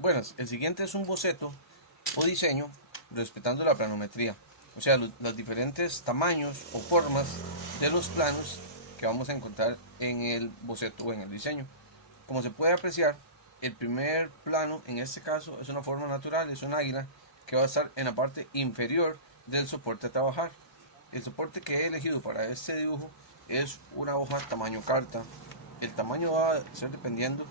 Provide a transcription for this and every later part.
Buenas, el siguiente es un boceto o diseño respetando la planometría, o sea, los diferentes tamaños o formas de los planos que vamos a encontrar en el boceto o en el diseño. Como se puede apreciar, el primer plano en este caso es una forma natural, es un águila que va a estar en la parte inferior del soporte a trabajar. El soporte que he elegido para este dibujo es una hoja tamaño carta. El tamaño va a ser dependiendo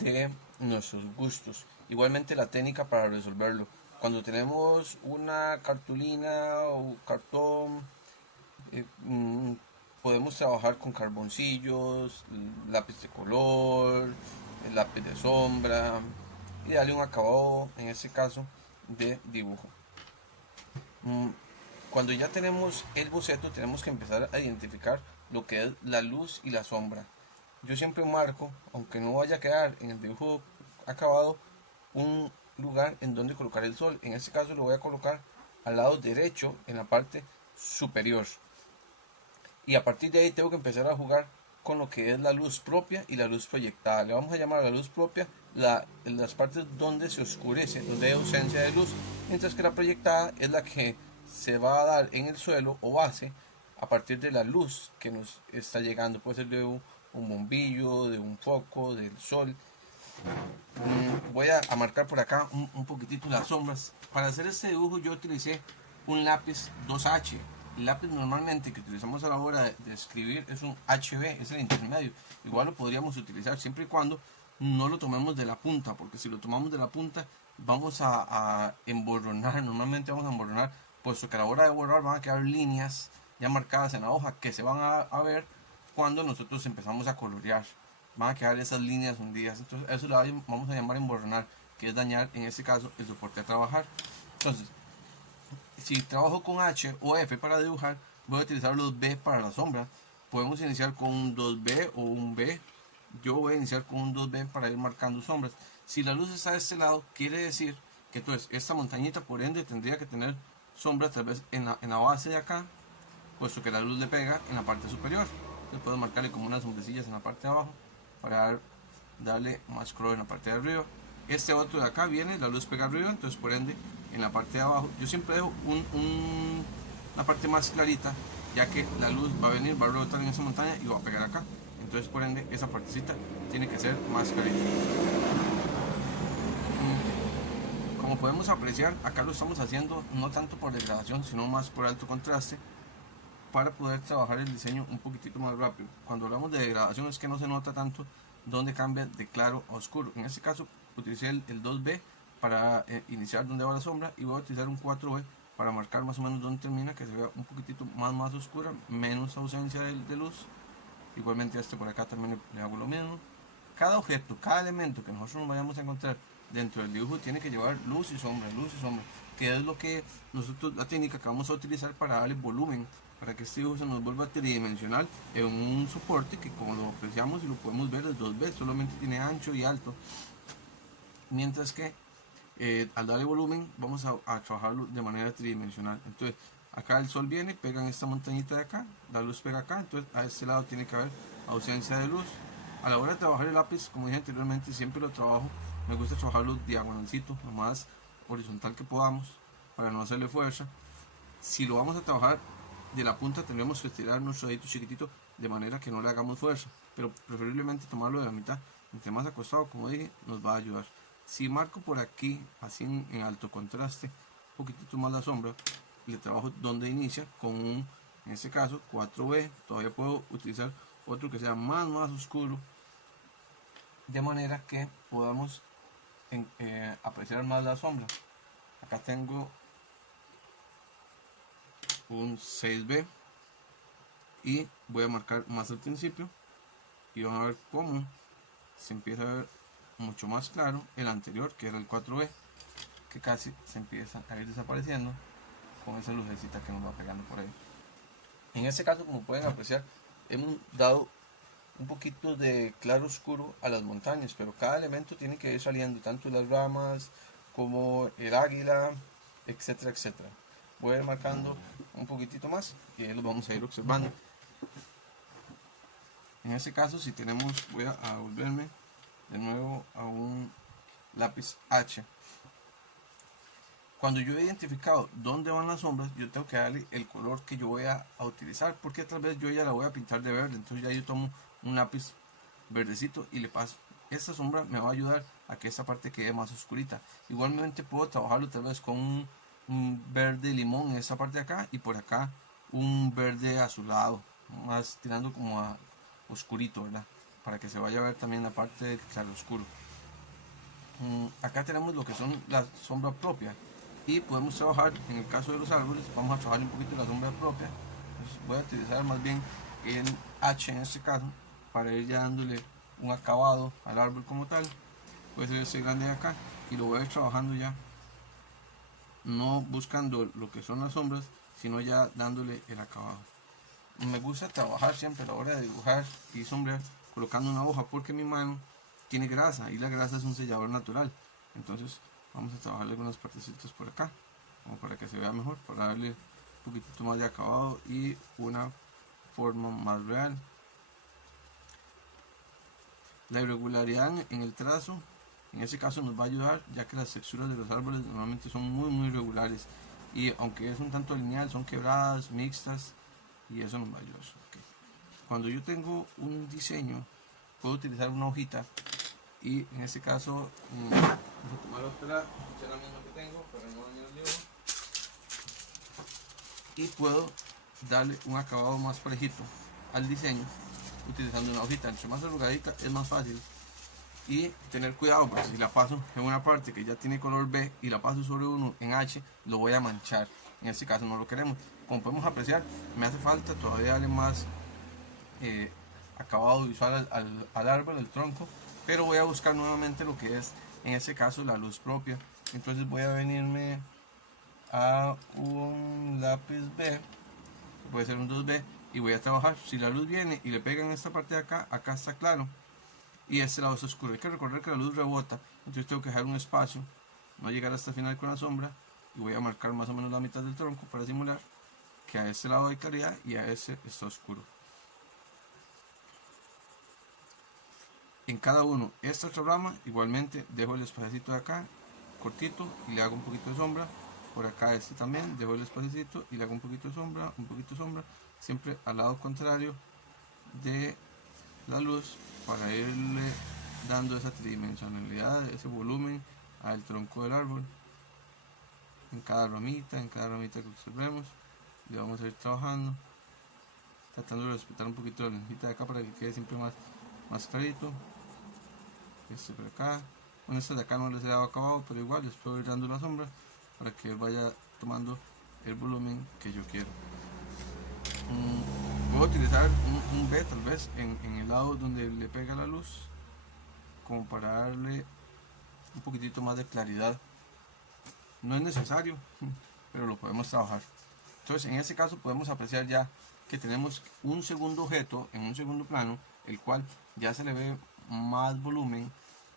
de nuestros gustos. Igualmente la técnica para resolverlo. Cuando tenemos una cartulina o cartón, eh, mm, podemos trabajar con carboncillos, lápiz de color, el lápiz de sombra y darle un acabado, en este caso, de dibujo. Mm, Cuando ya tenemos el boceto, tenemos que empezar a identificar lo que es la luz y la sombra. Yo siempre marco, aunque no vaya a quedar en el dibujo acabado, un lugar en donde colocar el sol. En este caso lo voy a colocar al lado derecho en la parte superior. Y a partir de ahí tengo que empezar a jugar con lo que es la luz propia y la luz proyectada. Le vamos a llamar a la luz propia las partes donde se oscurece, donde hay ausencia de luz, mientras que la proyectada es la que se va a dar en el suelo o base a partir de la luz que nos está llegando. Puede ser de un bombillo, de un foco, del sol. Voy a marcar por acá un poquitito las sombras. Para hacer este dibujo yo utilicé un lápiz 2H. El lápiz normalmente que utilizamos a la hora de escribir es un HB, es el intermedio. Igual lo podríamos utilizar siempre y cuando no lo tomemos de la punta, porque si lo tomamos de la punta vamos a emborronar, normalmente vamos a emborronar, puesto que a la hora de borrar van a quedar líneas ya marcadas en la hoja que se van a ver cuando nosotros empezamos a colorear. Van a quedar esas líneas hundidas. Entonces eso lo vamos a llamar emborronar, que es dañar en este caso el soporte a trabajar. Entonces, si trabajo con H o F para dibujar, voy a utilizar los B para la sombra. Podemos iniciar con un 2B o un B. Yo voy a iniciar con un 2B para ir marcando sombras. Si la luz está de este lado, quiere decir que entonces esta montañita por ende tendría que tener sombra tal vez en la base de acá, puesto que la luz le pega en la parte superior. Entonces puedo marcarle como unas sombrecillas en la parte de abajo para darle más color en la parte de arriba. Este otro de acá viene, la luz pega arriba, entonces por ende en la parte de abajo yo siempre dejo una parte más clarita, ya que la luz va a venir, va a rebotar en esa montaña y va a pegar acá. Entonces por ende esa partecita tiene que ser más clarita. Como podemos apreciar, acá lo estamos haciendo no tanto por degradación, sino más por alto contraste, para poder trabajar el diseño un poquitito más rápido. Cuando hablamos de degradación es que no se nota tanto donde cambia de claro a oscuro. En este caso utilicé el 2B para iniciar donde va la sombra, y voy a utilizar un 4B para marcar más o menos donde termina, que se vea un poquitito más oscura, menos ausencia de luz. Igualmente este por acá también le hago lo mismo. Cada objeto, cada elemento que nosotros nos vayamos a encontrar dentro del dibujo tiene que llevar luz y sombra, que es lo que nosotros, la técnica que vamos a utilizar para darle volumen, para que este dibujo se nos vuelva tridimensional en un soporte que, como lo apreciamos y lo podemos ver, es 2B, solamente tiene ancho y alto, mientras que al darle volumen vamos a trabajarlo de manera tridimensional. Entonces acá el sol viene, pega en esta montañita de acá, la luz pega acá, entonces a este lado tiene que haber ausencia de luz. A la hora de trabajar el lápiz, como dije anteriormente, siempre lo trabajo, me gusta trabajarlo diagonalcito, lo más horizontal que podamos, para no hacerle fuerza. Si lo vamos a trabajar de la punta, tendremos que estirar nuestro dedito chiquitito de manera que no le hagamos fuerza, pero preferiblemente tomarlo de la mitad. Entre más acostado, como dije, nos va a ayudar. Si marco por aquí, así en alto contraste, un poquitito más la sombra, le trabajo donde inicia con un, en este caso, 4B. Todavía puedo utilizar otro que sea más oscuro, de manera que podamos apreciar más la sombra. Acá tengo un 6B y voy a marcar más al principio, y van a ver cómo se empieza a ver mucho más claro el anterior, que era el 4B, que casi se empieza a ir desapareciendo con esa lucecita que nos va pegando por ahí. En este caso, como pueden apreciar, hemos dado un poquito de claro oscuro a las montañas, pero cada elemento tiene que ir saliendo, tanto las ramas como el águila, etcétera, etcétera. Voy a ir marcando un poquitito más y ahí los vamos a ir observando. En este caso, si tenemos, voy a volverme de nuevo a un lápiz H. Cuando yo he identificado dónde van las sombras, yo tengo que darle el color que yo voy a utilizar, porque tal vez yo ya la voy a pintar de verde. Entonces ya yo tomo un lápiz verdecito y le paso. Esta sombra me va a ayudar a que esta parte quede más oscurita. Igualmente puedo trabajarlo tal vez con un verde limón en esta parte de acá, y por acá un verde azulado, más tirando como a oscurito, ¿verdad? Para que se vaya a ver también la parte del claro oscuro. Acá tenemos lo que son la sombra propia, y podemos trabajar, en el caso de los árboles, vamos a trabajar un poquito la sombra propia. Entonces voy a utilizar más bien el H en este caso, para ir ya dándole un acabado al árbol como tal. Puede ser ese grande de acá, y lo voy a ir trabajando ya, no buscando lo que son las sombras, sino ya dándole el acabado. Me gusta trabajar siempre a la hora de dibujar y sombrear colocando una hoja, porque mi mano tiene grasa, y la grasa es un sellador natural. Entonces vamos a trabajarle algunas partecitas por acá, como para que se vea mejor, para darle un poquitito más de acabado y una forma más real. La irregularidad en el trazo, en este caso, nos va a ayudar, ya que las texturas de los árboles normalmente son muy irregulares, y aunque es un tanto lineal, son quebradas, mixtas, y eso nos va a ayudar. Okay. Cuando yo tengo un diseño, puedo utilizar una hojita, y en este caso voy a tomar otra, la misma que tengo para no dañar el dibujo, y puedo darle un acabado más parejito al diseño utilizando una hojita. Entre más arrugadita es más fácil, y tener cuidado, porque si la paso en una parte que ya tiene color B y la paso sobre uno en H, lo voy a manchar. En este caso no lo queremos. Como podemos apreciar, me hace falta todavía darle más acabado visual al árbol, al tronco, pero voy a buscar nuevamente lo que es, en este caso, la luz propia. Entonces voy a venirme a un lápiz B, puede ser un 2B, y voy a trabajar. Si la luz viene y le pega en esta parte de acá, acá está claro, y este lado está oscuro. Hay que recordar que la luz rebota, entonces tengo que dejar un espacio, no llegar hasta el final con la sombra, y voy a marcar más o menos la mitad del tronco para simular que a este lado hay claridad y a ese está oscuro. En cada uno, esta otra rama, igualmente dejo el espacito de acá cortito y le hago un poquito de sombra. Por acá este también dejo el espacito y le hago un poquito de sombra, siempre al lado contrario de la luz, para irle dando esa tridimensionalidad, ese volumen al tronco del árbol. En cada ramita que observemos, le vamos a ir trabajando, tratando de respetar un poquito la lentita de acá para que quede siempre más clarito. Este por acá, bueno, este de acá no les he dado acabado, pero igual les puedo ir dando la sombra para que vaya tomando el volumen que yo quiero. Puedo utilizar un B tal vez en el lado donde le pega la luz, como para darle un poquitito más de claridad. No es necesario, pero lo podemos trabajar. Entonces, en este caso podemos apreciar ya que tenemos un segundo objeto en un segundo plano, el cual ya se le ve más volumen,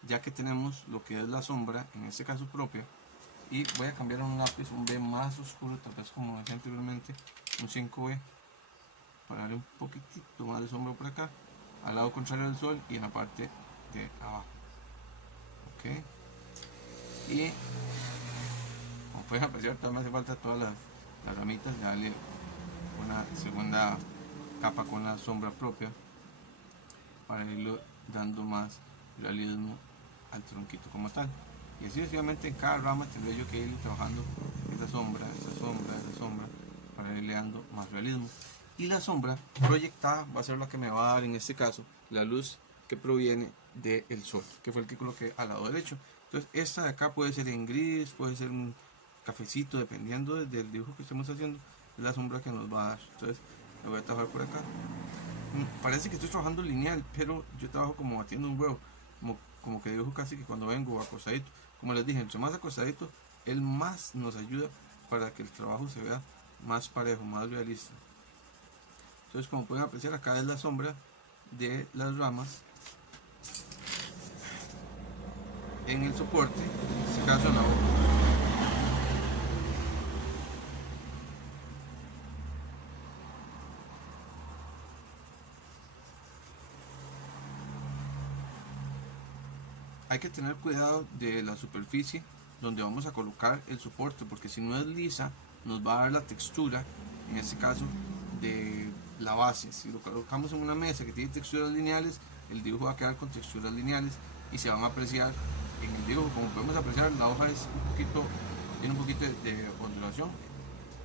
ya que tenemos lo que es la sombra, en este caso propia. Y voy a cambiar a un lápiz, un B más oscuro, tal vez como decía anteriormente, un 5B, para darle un poquitito más de sombra por acá, al lado contrario del sol y en la parte de abajo. Ok. Y como pueden apreciar, todavía me hace falta todas las ramitas, darle una segunda capa con la sombra propia para irlo dando más realismo al tronquito como tal. Y así sucesivamente en cada rama tendré yo que ir trabajando esa sombra, para irle dando más realismo. Y la sombra proyectada va a ser la que me va a dar, en este caso, la luz que proviene del sol, que fue el que coloqué al lado derecho. Entonces esta de acá puede ser en gris, puede ser un cafecito, dependiendo del dibujo que estemos haciendo, es la sombra que nos va a dar. Entonces lo voy a trabajar por acá. Parece que estoy trabajando lineal, pero yo trabajo como batiendo un huevo, como que dibujo casi que cuando vengo acostadito. Como les dije, entre más acostadito, el más nos ayuda para que el trabajo se vea más parejo, más realista. Entonces, como pueden apreciar, acá es la sombra de las ramas en el soporte, en este caso en la hoja. hay que tener cuidado de la superficie donde vamos a colocar el soporte, porque si no es lisa nos va a dar la textura, en este caso, de la base. Si lo colocamos en una mesa que tiene texturas lineales, el dibujo va a quedar con texturas lineales y se van a apreciar en el dibujo. Como podemos apreciar, la hoja es tiene un poquito de ondulación,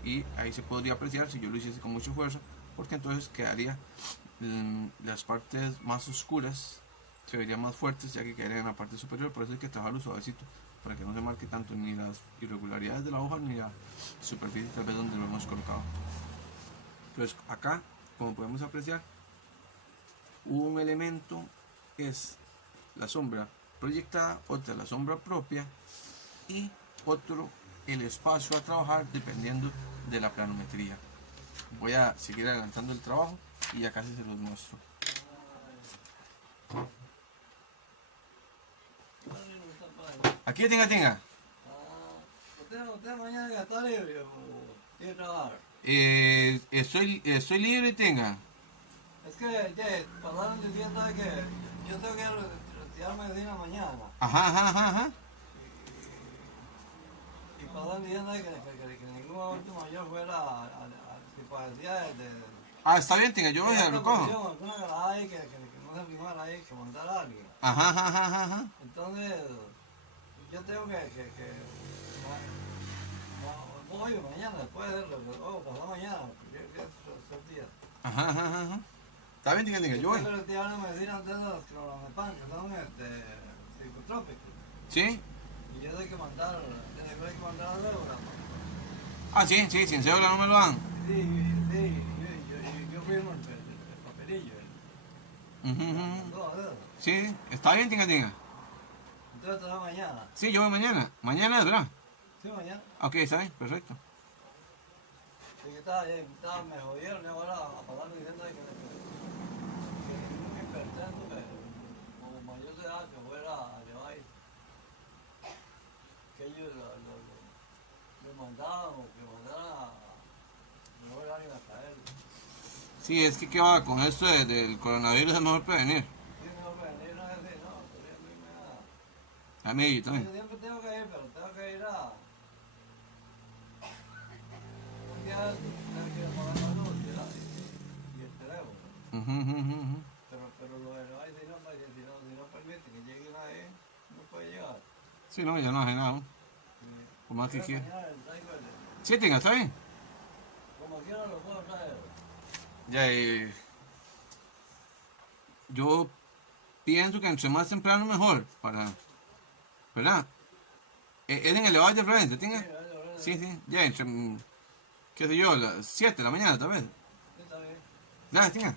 y ahí se podría apreciar si yo lo hiciese con mucho esfuerzo, porque entonces quedaría las partes más oscuras, se verían más fuertes, ya que quedaría en la parte superior. Por eso hay que trabajarlo suavecito, para que no se marque tanto ni las irregularidades de la hoja ni la superficie tal vez donde lo hemos colocado. Entonces acá, como podemos apreciar, un elemento es la sombra proyectada, otra la sombra propia y otro el espacio a trabajar dependiendo de la planometría. Voy a seguir adelantando el trabajo y ya casi se los muestro. Aquí tenga. ¿Usted mañana ya está libre o tiene que trabajar? Estoy libre, tenga. Es que pasaron diciendo que yo tengo que retirarme de una mañana. Ajá. Y pasaron diciendo que ningún adulto mayor fuera si padecía de Está bien, tenga, yo voy a recojo. alguna garada ahí que no se firmara ahí, que mandara a alguien. Ajá. Entonces, yo tengo voy mañana, después de pasado mañana, que es día. Ajá. Está bien, tenga, yo voy. Pero te van a decir antes de los clonazepam, que son psicotrópicos. ¿Sí? Y yo tengo que mandar a deuda. Sí, sin cédula no me lo dan. Sí, yo firmo el papelillo. Ujú. Sí, está bien, tenga. Entonces te da mañana. Sí, yo voy mañana. Mañana es, ¿verdad? Sí, mañana. Ok, está bien, perfecto. Sí, me jodieron y ahora a pagar diciendo que ningún hipertenso como mayor de edad que fuera a llevar ahí. Que ellos le mandaban o que mandaran no ver a alguien a caer. Sí, es que ¿qué va? Con esto del coronavirus es mejor prevenir. Sí, no, venir no es decir, no, pero a mí me da. A mí también. Yo siempre tengo que ir, pero tengo que ir a. Un día tengo que ir a pagar la luz y el teléfono. Ujú. Pero lo de no hay, si no permite que llegue nadie, no puede llegar. Sí, no, ya no hace nada, ¿no? Por más que Pero quiera. mañana el traigo Sí, tenga, está bien. como quiera lo puedo traer. Ya, yo pienso que entre más temprano mejor, ¿verdad? ¿Es en el elevador de referencia, tenga? Sí, ya entre, qué sé yo, las 7 de la mañana tal vez. Sí, está bien. Ya, tenga.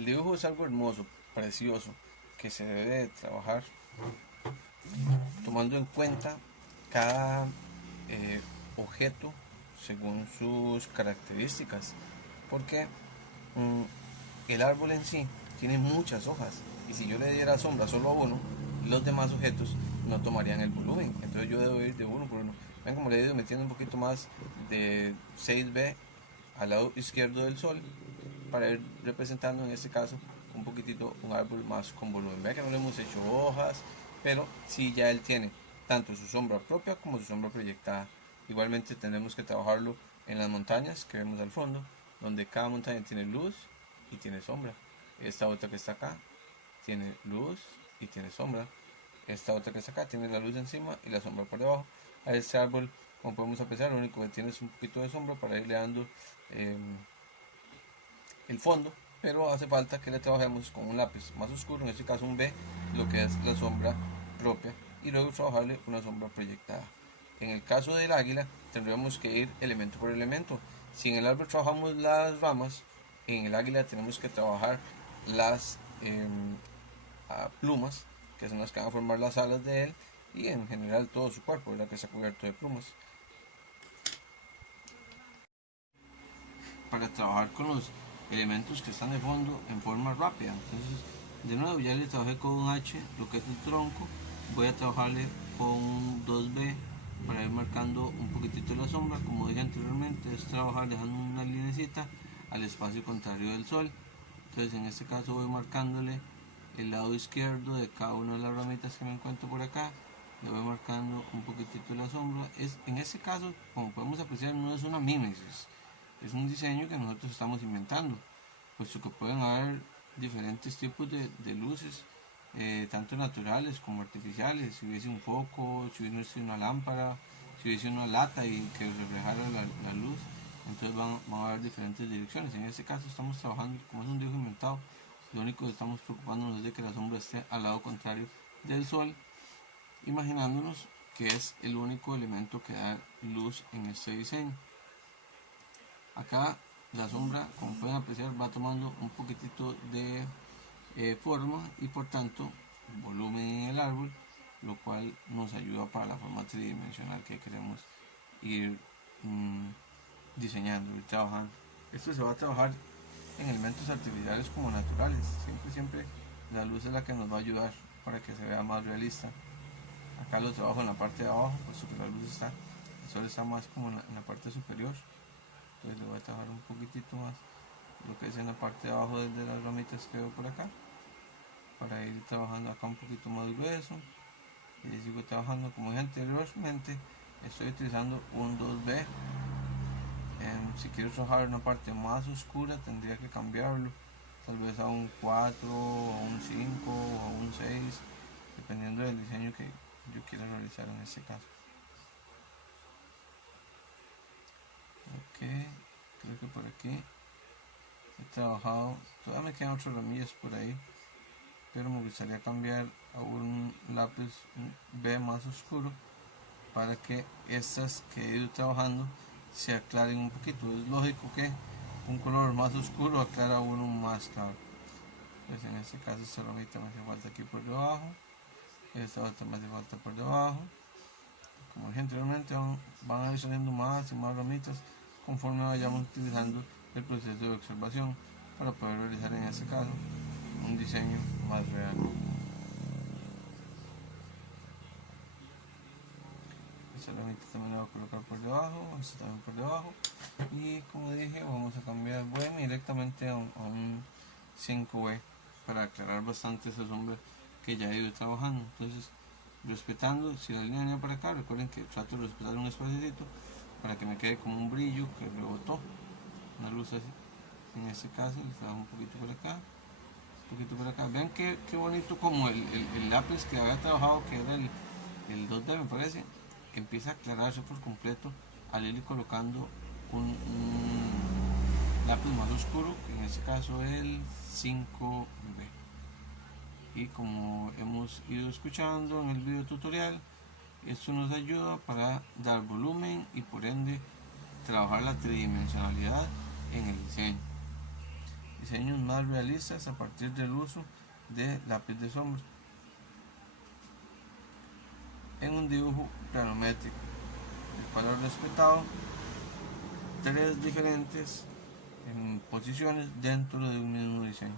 El dibujo es algo hermoso, precioso, que se debe de trabajar tomando en cuenta cada objeto según sus características, porque el árbol en sí tiene muchas hojas y si yo le diera sombra solo a uno, los demás objetos no tomarían el volumen, entonces yo debo ir de uno por uno. Ven como le he ido metiendo un poquito más de 6B al lado izquierdo del sol para ir representando en este caso un poquitito un árbol más con volumen. Vean que no le hemos hecho hojas, pero sí ya él tiene tanto su sombra propia como su sombra proyectada. Igualmente tendremos que trabajarlo en las montañas que vemos al fondo, donde cada montaña tiene luz y tiene sombra. Esta otra que está acá tiene luz y tiene sombra. Esta otra que está acá tiene la luz encima y la sombra por debajo. A este árbol, como podemos apreciar, lo único que tiene es un poquito de sombra para irle dando el fondo, pero hace falta que le trabajemos con un lápiz más oscuro, en este caso un B, lo que es la sombra propia, y luego trabajarle una sombra proyectada. En el caso del águila tendremos que ir elemento por elemento. Si en el árbol trabajamos las ramas, en el águila tenemos que trabajar las plumas, que son las que van a formar las alas de él, y en general todo su cuerpo, ¿verdad?, que está cubierto de plumas. Para trabajar con los elementos que están de fondo en forma rápida, entonces de nuevo ya le trabajé con un H lo que es el tronco, voy a trabajarle con un 2B para ir marcando un poquitito la sombra. Como dije anteriormente, es trabajar dejando una linecita al espacio contrario del sol. Entonces en este caso voy marcándole el lado izquierdo de cada una de las ramitas que me encuentro por acá, le voy marcando un poquitito la sombra. En este caso, como podemos apreciar, no es una mímesis, es un diseño que nosotros estamos inventando, puesto que pueden haber diferentes tipos de luces, tanto naturales como artificiales. Si hubiese un foco, si hubiese una lámpara, si hubiese una lata y que reflejara la luz, entonces van a haber diferentes direcciones. En este caso estamos trabajando, como es un dibujo inventado, lo único que estamos preocupándonos es de que la sombra esté al lado contrario del sol, imaginándonos que es el único elemento que da luz en este diseño. Acá la sombra, como pueden apreciar, va tomando un poquitito de forma y por tanto volumen en el árbol, lo cual nos ayuda para la forma tridimensional que queremos ir diseñando y trabajando. Esto se va a trabajar en elementos artificiales como naturales. Siempre la luz es la que nos va a ayudar para que se vea más realista. Acá lo trabajo en la parte de abajo, puesto que la luz está, el sol está más como en la parte superior. Entonces le voy a trabajar un poquitito más lo que es en la parte de abajo de las ramitas que veo por acá, para ir trabajando acá un poquito más grueso. Y sigo trabajando como dije anteriormente, estoy utilizando un 2B. Si quiero trabajar una parte más oscura tendría que cambiarlo, tal vez a un 4, a un 5 o a un 6, dependiendo del diseño que yo quiera realizar en este caso. Ok, creo que por aquí he trabajado, todavía me quedan otras ramillas por ahí, pero me gustaría cambiar a un lápiz B más oscuro para que estas que he ido trabajando se aclaren un poquito. Es lógico que un color más oscuro aclara uno más claro. Pues en este caso esta ramita me hace falta aquí por debajo, esta otra me hace falta por debajo. Como dije anteriormente, van a ir saliendo más y más ramitas conforme vayamos utilizando el proceso de observación para poder realizar en este caso un diseño más real. Esta ramita también la voy a colocar por debajo, esta también por debajo, y como dije, vamos a cambiar, voy directamente a un 5B para aclarar bastante esa sombra que ya he ido trabajando. Entonces, respetando, si la línea venía para acá, recuerden que trato de respetar un espacio para que me quede como un brillo que rebotó, una luz así. En este caso les trabajo un poquito por acá, un poquito por acá. Vean qué bonito como el lápiz que había trabajado, que era el 2D me parece, empieza a aclararse por completo al ir colocando un lápiz más oscuro, que en este caso es el 5B. Y como hemos ido escuchando en el video tutorial, esto nos ayuda para dar volumen y por ende trabajar la tridimensionalidad en el diseño. diseños más realistas a partir del uso de lápiz de sombra en un dibujo planométrico, el cual ha respetado tres diferentes posiciones dentro de un mismo diseño.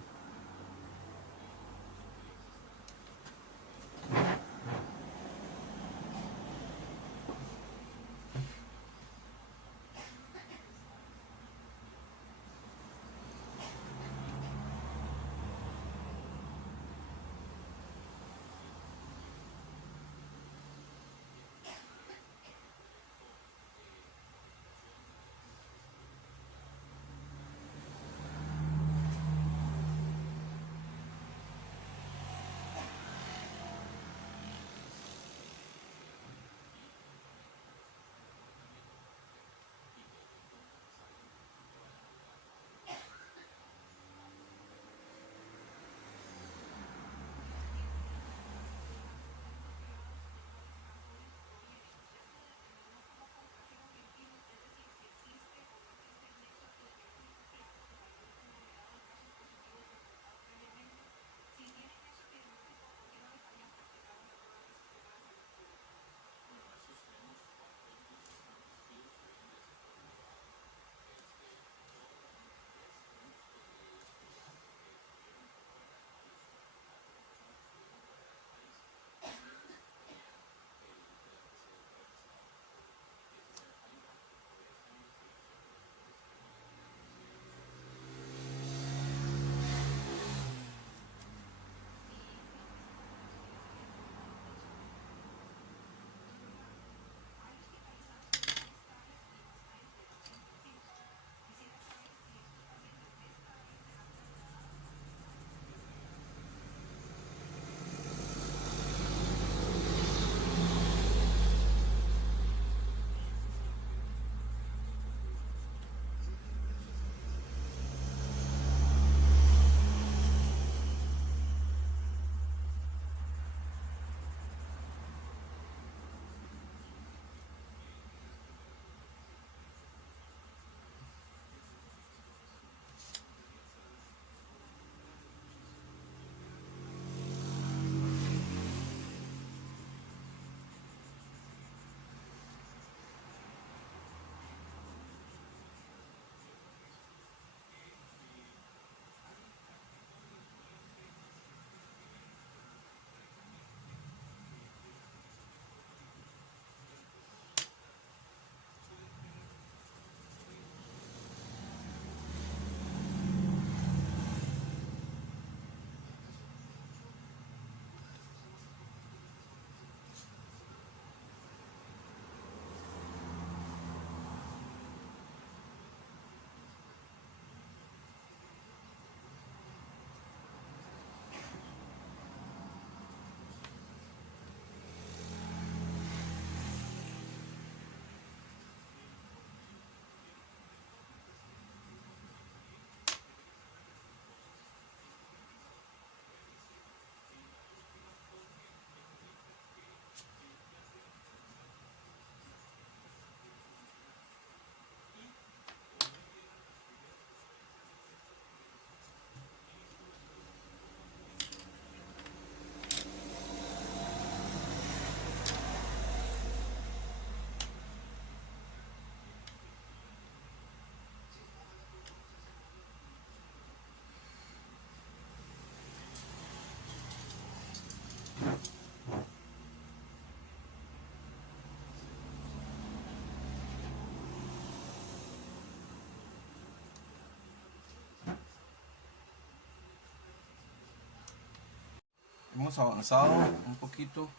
Hemos avanzado un poquito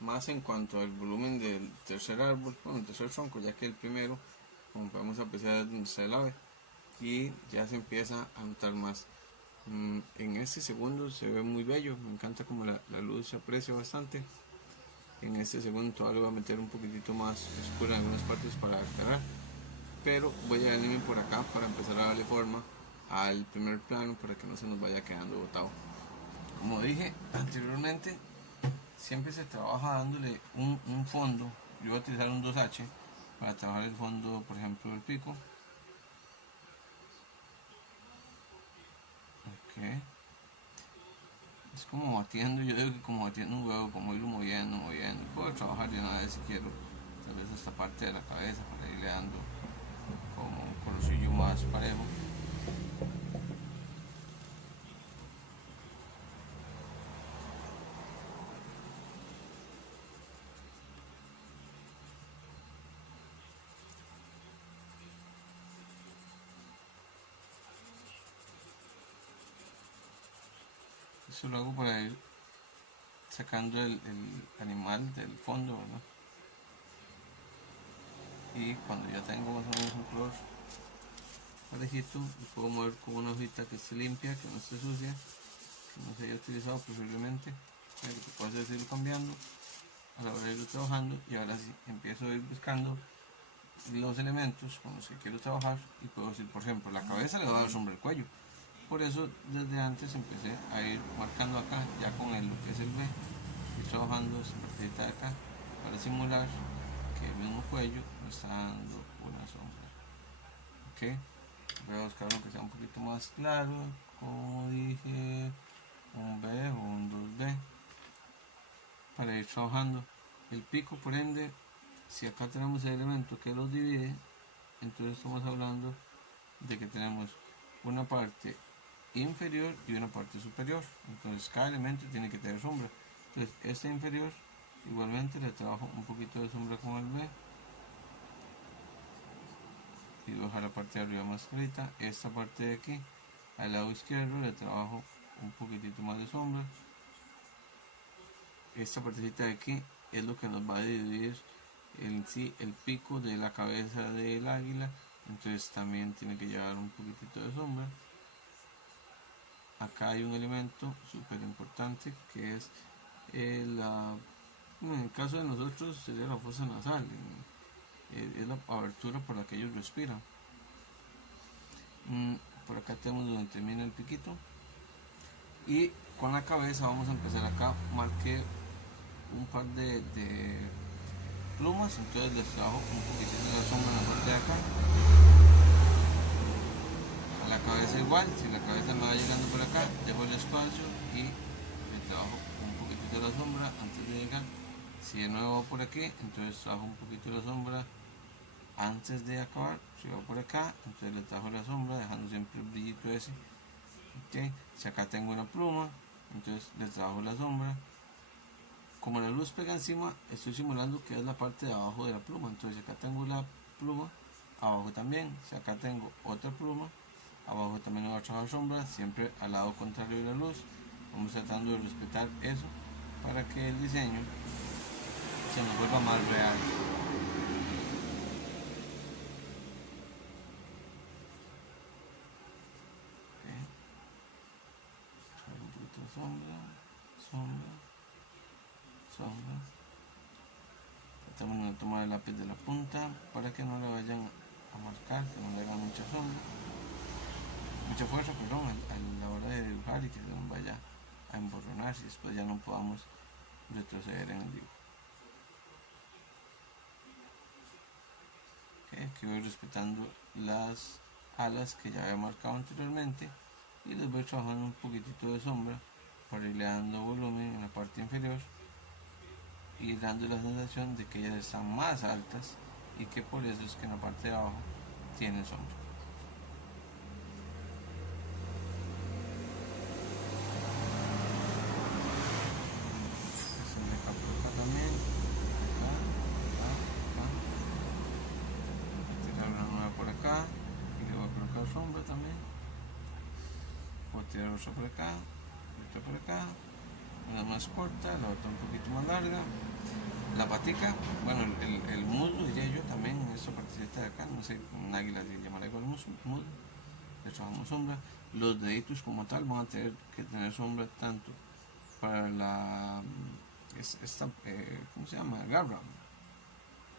más en cuanto al volumen del tercer árbol, bueno, el tercer tronco, ya que el primero, como podemos apreciar, es donde está el ave, y ya se empieza a notar más. En este segundo se ve muy bello, me encanta como la luz se aprecia bastante. En este segundo todavía le voy a meter un poquitito más oscura en algunas partes para aclarar, pero voy a venirme por acá para empezar a darle forma al primer plano para que no se nos vaya quedando botado. Como dije anteriormente, siempre se trabaja dándole un fondo. Yo voy a utilizar un 2H para trabajar el fondo, por ejemplo, del pico. Es como batiendo, yo digo que como batiendo un huevo, como irlo moviendo, moviendo. Puedo trabajar de una vez si quiero, tal vez esta parte de la cabeza para irle dando como un colorcillo más parejo. Eso lo hago para ir sacando el animal del fondo, ¿verdad? Y cuando ya tengo más o menos un color parejito, lo puedo mover con una hojita que esté limpia, que no esté sucia, que no se haya utilizado preferiblemente, para que te puedas ir cambiando a la hora de ir trabajando. Y ahora sí empiezo a ir buscando los elementos con los que quiero trabajar y puedo decir, por ejemplo, la cabeza le voy a dar sombra al cuello. Por eso desde antes empecé a ir marcando acá ya con lo que es el B y trabajando esta partita de acá para simular que el mismo cuello me está dando una sombra. Ok, voy a buscar uno que sea un poquito más claro, como dije, un B o un 2B para ir trabajando el pico. Por ende, si acá tenemos el elemento que los divide, entonces estamos hablando de que tenemos una parte inferior y una parte superior. Entonces cada elemento tiene que tener sombra. Entonces este inferior igualmente le trabajo un poquito de sombra con el B y dejar la parte de arriba más clarita. Esta parte de aquí al lado izquierdo le trabajo un poquitito más de sombra. Esta partecita de aquí es lo que nos va a dividir en sí el pico de la cabeza del águila, entonces también tiene que llevar un poquitito de sombra. Acá hay un elemento súper importante que es en el caso de nosotros sería la fosa nasal, es la abertura por la que ellos respiran. Por acá tenemos donde termina el piquito y con la cabeza vamos a empezar acá. Marqué un par de plumas, entonces les trabajo un poquitito de la sombra en la parte de acá. A la cabeza igual, si la cabeza me va llegando por acá, dejo el espacio y le trabajo un poquitito de la sombra antes de llegar. Si de nuevo por aquí, entonces trabajo un poquito de la sombra antes de acabar. Si va por acá, entonces le trabajo la sombra dejando siempre el brillito ese. Okay. Si acá tengo una pluma, entonces le trabajo la sombra. Como la luz pega encima, estoy simulando que es la parte de abajo de la pluma. Entonces si acá tengo la pluma, abajo también. Si acá tengo otra pluma, abajo también voy a trabajar sombra, siempre al lado contrario de la luz. Vamos tratando de respetar eso para que el diseño se nos vuelva más real. Okay. Un poquito de sombra, sombra, sombra. Tratamos de no tomar el lápiz de la punta para que no le vayan a marcar, que no le hagan mucha sombra, mucha fuerza, perdón, a la hora de dibujar y que no vaya a emborronar y después ya no podamos retroceder en el dibujo. Okay, aquí voy respetando las alas que ya había marcado anteriormente y les voy trabajando un poquitito de sombra para irle dando volumen en la parte inferior y dando la sensación de que ellas están más altas y que por eso es que en la parte de abajo tienen sombra. También tirar una nueva por acá y le voy a colocar sombra también. Voy a tirar otra por acá, otra por acá, una más corta, la otra un poquito más larga. La patica, bueno, el muslo diría yo también, esta partecita de acá, no sé, un águila se llamará igual muslo, le trabajamos sombra. Los deditos como tal van a tener que tener sombra tanto para ¿cómo se llama? Garra.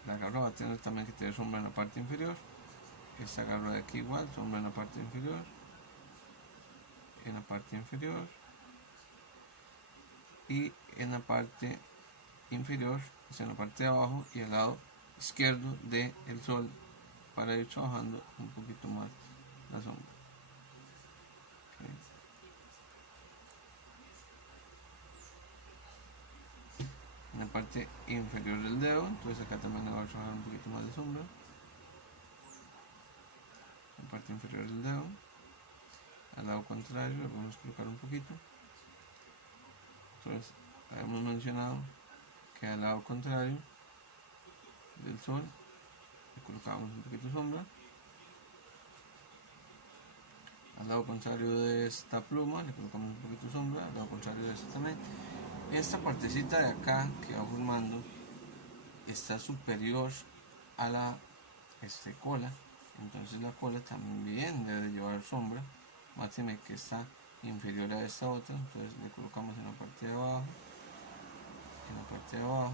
La garra va a tener también que tener sombra en la parte inferior. Esta garra de aquí igual, sombra en la parte inferior. En la parte inferior. Y en la parte inferior, o sea, en la parte de abajo y al lado izquierdo del sol para ir trabajando un poquito más la sombra. Okay. parte inferior del dedo, entonces acá también le voy a trabajar un poquito más de sombra. La parte inferior del dedo. Al lado contrario le vamos a colocar un poquito. Entonces habíamos mencionado que al lado contrario del sol le colocamos un poquito de sombra. Al lado contrario de esta pluma le colocamos un poquito de sombra, al lado contrario de esta también. Esta partecita de acá que va formando está superior a la cola, entonces la cola también debe llevar sombra, máxime que está inferior a esta otra, entonces le colocamos en la parte de abajo,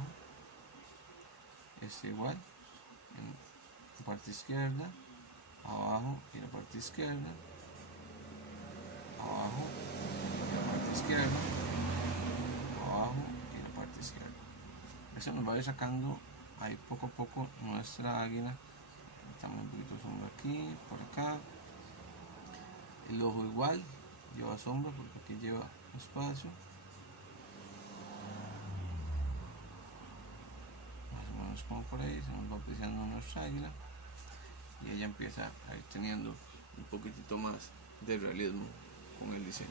es igual, en la parte izquierda, abajo y en la parte izquierda, abajo y en la parte izquierda, abajo y en la parte izquierda. Eso nos va a ir sacando ahí poco a poco nuestra águila. Estamos un poquito de sombra aquí, por acá. El ojo igual, lleva sombra porque aquí lleva espacio. Más o menos como por ahí, se nos va apreciando nuestra águila. Y ella empieza a ir teniendo un poquitito más de realismo con el diseño.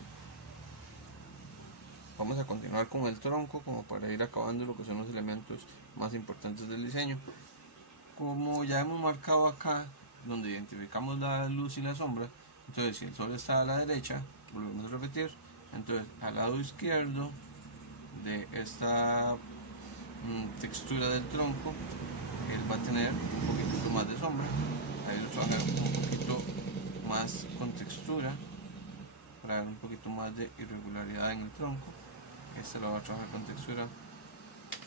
Vamos a continuar con el tronco como para ir acabando lo que son los elementos más importantes del diseño. Como ya hemos marcado acá, donde identificamos la luz y la sombra, entonces si el sol está a la derecha, volvemos a repetir, entonces al lado izquierdo de esta textura del tronco, él va a tener un poquito más de sombra, ahí lo trabajar un poquito más con textura, para dar un poquito más de irregularidad en el tronco. Este lo va a trabajar con textura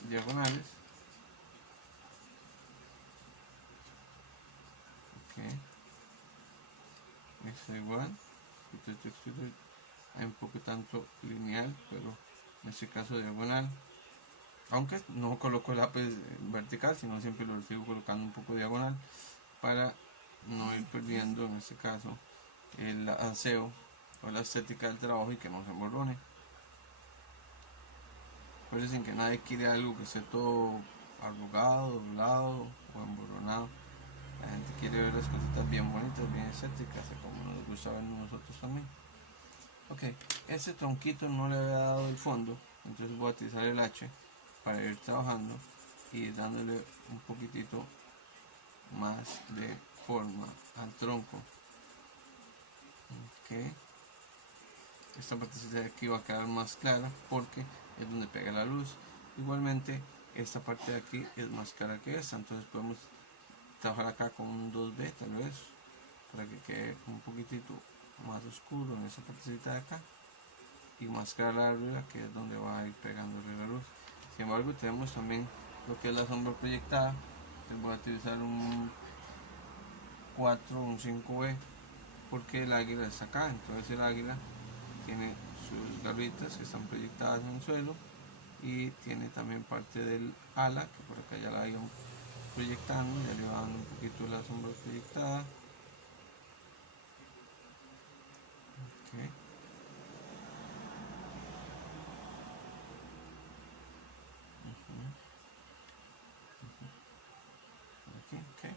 diagonales. Okay. Este igual, de textura hay un poco tanto lineal, pero en este caso diagonal. Aunque no coloco el lápiz vertical, sino siempre lo sigo colocando un poco diagonal para no ir perdiendo en este caso el aseo o la estética del trabajo y que no se emborrone. Pero sin que nadie quiere algo que esté todo arrugado, doblado o emborronado. La gente quiere ver las cositas bien bonitas, bien estéticas, como nos gusta ver nosotros también. Ok, este tronquito no le había dado el fondo, entonces voy a utilizar el H para ir trabajando y dándole un poquitito más de forma al tronco. Ok, esta partecita de aquí va a quedar más clara porque es donde pega la luz. Igualmente esta parte de aquí es más clara que esta, entonces podemos trabajar acá con un 2B tal vez para que quede un poquitito más oscuro en esa partecita de acá y más clara arriba, que es donde va a ir pegándole la luz. Sin embargo tenemos también lo que es la sombra proyectada. Entonces voy a utilizar un 4 o un 5B porque el águila está acá, entonces el águila tiene sus garritas que están proyectadas en el suelo y tiene también parte del ala que por acá ya la habían proyectando, ya le van un poquito de la sombra proyectada. Okay. Aquí, okay.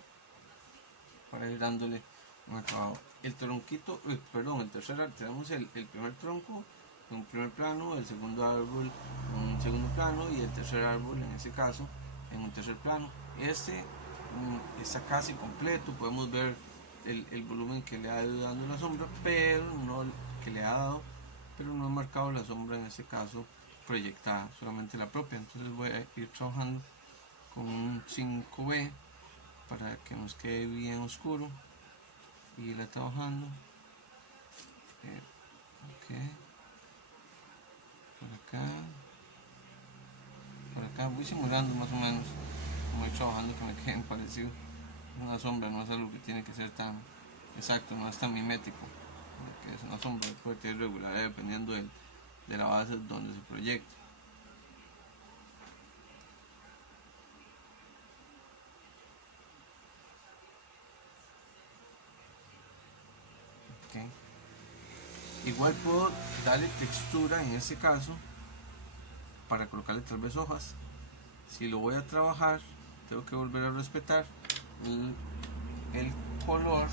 Para ir dándole un acabado. El tronquito, perdón, el tercer árbol, tenemos el primer tronco en un primer plano, el segundo árbol en un segundo plano y el tercer árbol en este caso en un tercer plano. Este está casi completo, podemos ver el volumen que le ha ido dando la sombra, pero no que le ha dado, pero no he marcado la sombra en este caso proyectada, solamente la propia. Entonces voy a ir trabajando con un 5B para que nos quede bien oscuro y la trabajando. Okay. Por acá voy simulando más o menos como voy trabajando que me queden parecido. Una sombra no es algo que tiene que ser tan exacto, no es tan mimético, porque es una sombra, puede tener regularidad dependiendo de la base donde se proyecte. Okay. Igual puedo darle textura en este caso para colocarle tal vez hojas. si lo voy a trabajar, tengo que volver a respetar el color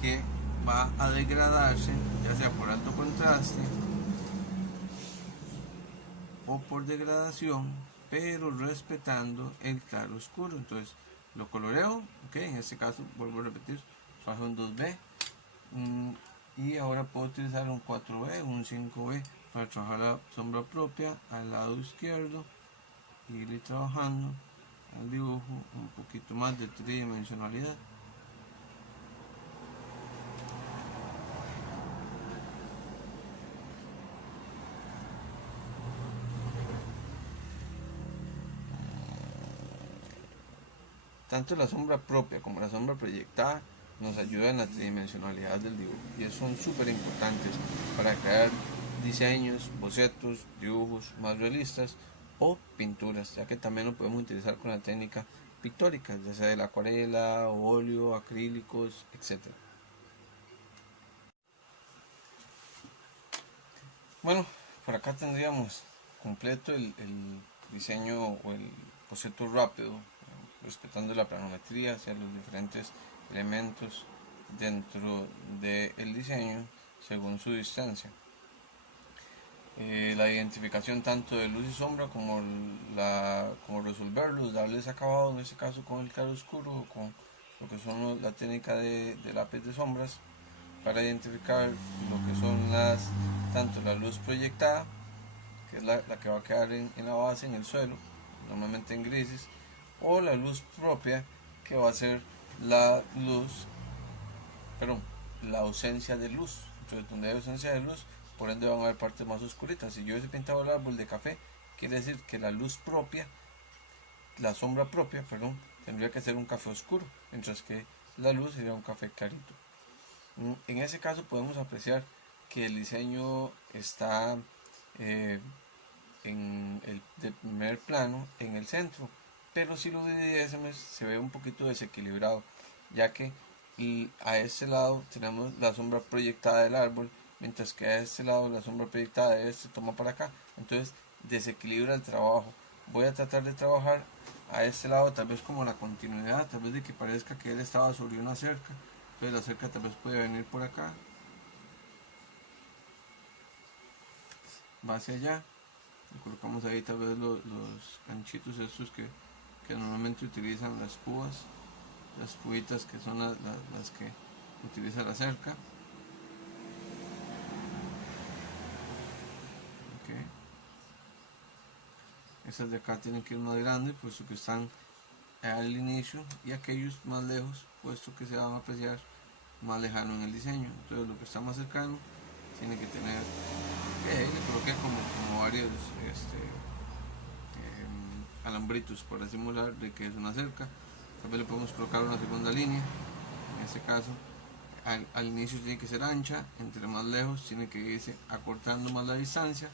que va a degradarse, ya sea por alto contraste o por degradación, pero respetando el claro oscuro. Entonces lo coloreo, ok, en este caso vuelvo a repetir, trabajo un 2B, y ahora puedo utilizar un 4B, un 5B para trabajar la sombra propia al lado izquierdo y ir trabajando el dibujo un poquito más de tridimensionalidad. Tanto la sombra propia como la sombra proyectada nos ayudan en la tridimensionalidad del dibujo y son súper importantes para crear diseños, bocetos, dibujos más realistas o pinturas, ya que también lo podemos utilizar con la técnica pictórica, ya sea de la acuarela, óleo, acrílicos, etc. Bueno, por acá tendríamos completo el diseño o el boceto rápido, respetando la planometría hacia los diferentes elementos dentro del diseño según su distancia. La identificación tanto de luz y sombra como resolverlos, darles acabado en este caso con el claro oscuro o con lo que son la técnica de lápiz de sombras para identificar lo que son tanto la luz proyectada, que es la que va a quedar en la base, en el suelo, normalmente en grises, o la luz propia, que va a ser la luz, perdón, la ausencia de luz. Entonces, donde hay ausencia de luz, por ende van a haber partes más oscuritas. Si yo hubiese pintado el árbol de café, quiere decir que la luz propia, la sombra propia, perdón, tendría que ser un café oscuro, mientras que la luz sería un café clarito. En ese caso podemos apreciar que el diseño está en el de primer plano en el centro, pero si lo dividiésemos se ve un poquito desequilibrado, ya que a este lado tenemos la sombra proyectada del árbol, mientras que a este lado la sombra proyectada de este toma para acá, entonces desequilibra el trabajo. Voy a tratar de trabajar a este lado tal vez como la continuidad, tal vez de que parezca que él estaba sobre una cerca, entonces la cerca tal vez puede venir por acá, va hacia allá, y colocamos ahí tal vez los ganchitos estos que normalmente utilizan las púas, las puitas que son las que utiliza la cerca. Okay. Estas de acá tienen que ir más grandes puesto que están al inicio, y aquellos más lejos puesto que se van a apreciar más lejano en el diseño. Entonces lo que está más cercano tiene que tener, le coloqué como varios alambritos para simular de que es una cerca. También le podemos colocar una segunda línea, en este caso al inicio tiene que ser ancha, entre más lejos tiene que irse acortando más la distancia,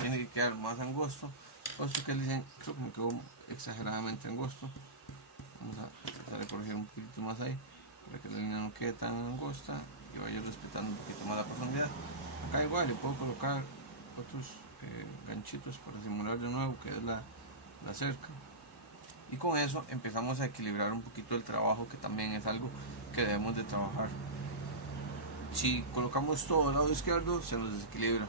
tiene que quedar más angosto, puesto que el diseño creo que me quedó exageradamente angosto. Vamos a tratar de corregir un poquito más ahí para que la línea no quede tan angosta y vaya respetando un poquito más la profundidad. Acá igual le puedo colocar otros ganchitos para simular de nuevo que es la cerca, y con eso empezamos a equilibrar un poquito el trabajo, que también es algo que debemos de trabajar. Si colocamos todo al lado izquierdo se nos desequilibra,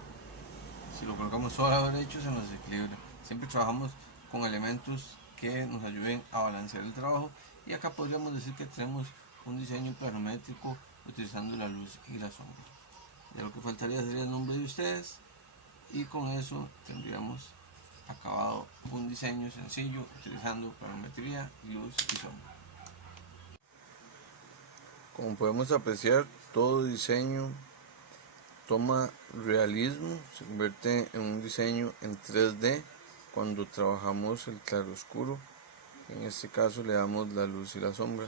si lo colocamos todo al lado derecho se nos desequilibra. Siempre trabajamos con elementos que nos ayuden a balancear el trabajo, y acá podríamos decir que tenemos un diseño planométrico utilizando la luz y la sombra. Ya lo que faltaría sería el nombre de ustedes, y con eso tendríamos acabado un diseño sencillo utilizando planometría, luz y sombra. Como podemos apreciar, todo diseño toma realismo, se convierte en un diseño en 3D cuando trabajamos el claroscuro. En este caso le damos la luz y la sombra.